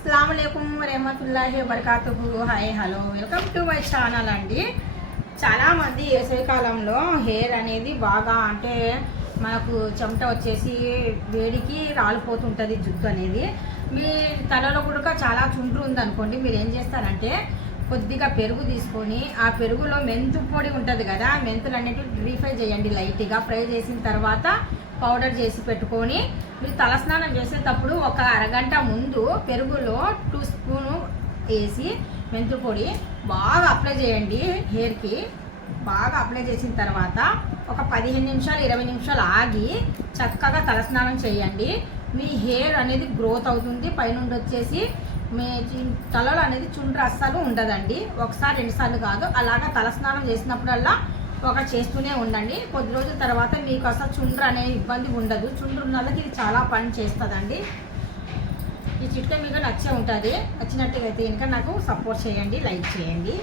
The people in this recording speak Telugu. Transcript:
అస్సలం వరహమతుల్లాహి వబర్కాతుహు. Hi hello. Welcome to my channel అండి. చాలామంది వేసవికాలంలో హెయిర్ అనేది బాగా అంటే మనకు చెమట వచ్చేసి వేడికి రాలిపోతుంటుంది జుట్టు అనేది. మీ తలలో కూడా చాలా చుండ్రు ఉందనుకోండి మీరు ఏం చేస్తారంటే కొద్దిగా పెరుగు తీసుకొని ఆ పెరుగులో మెంతు పొడి ఉంటుంది కదా మెంతులు అనేటివి రీఫ్రై చేయండి లైట్గా. ఫ్రై చేసిన తర్వాత పౌడర్ చేసి పెట్టుకొని మీరు తలస్నానం చేసేటప్పుడు ఒక అరగంట ముందు పెరుగులో టూ స్పూను వేసి మెంతుపొడి బాగా అప్లై చేయండి హెయిర్కి. బాగా అప్లై చేసిన తర్వాత ఒక పదిహేను నిమిషాలు ఇరవై నిమిషాలు ఆగి చక్కగా తలస్నానం చేయండి. మీ హెయిర్ అనేది గ్రోత్ అవుతుంది. పైనుండి వచ్చేసి మీ తలలో అనేది చుండ్రు అస్సలు ఉండదండి. ఒకసారి రెండుసార్లు కాదు అలాగా తలస్నానం చేసినప్పుడల్లా ఒక చేస్తూనే ఉండండి. కొద్ది రోజుల తర్వాత మీకు అసలు చుండ్రు అనే ఇబ్బంది ఉండదు. చుండ్రు ఉన్న వాళ్ళకి ఇది చాలా పని చేస్తుందండి. ఈ చిట్కా మీకు నచ్చే ఉంటుంది. నచ్చినట్టుగా అయితే ఇంకా నాకు సపోర్ట్ చేయండి లైక్ చేయండి.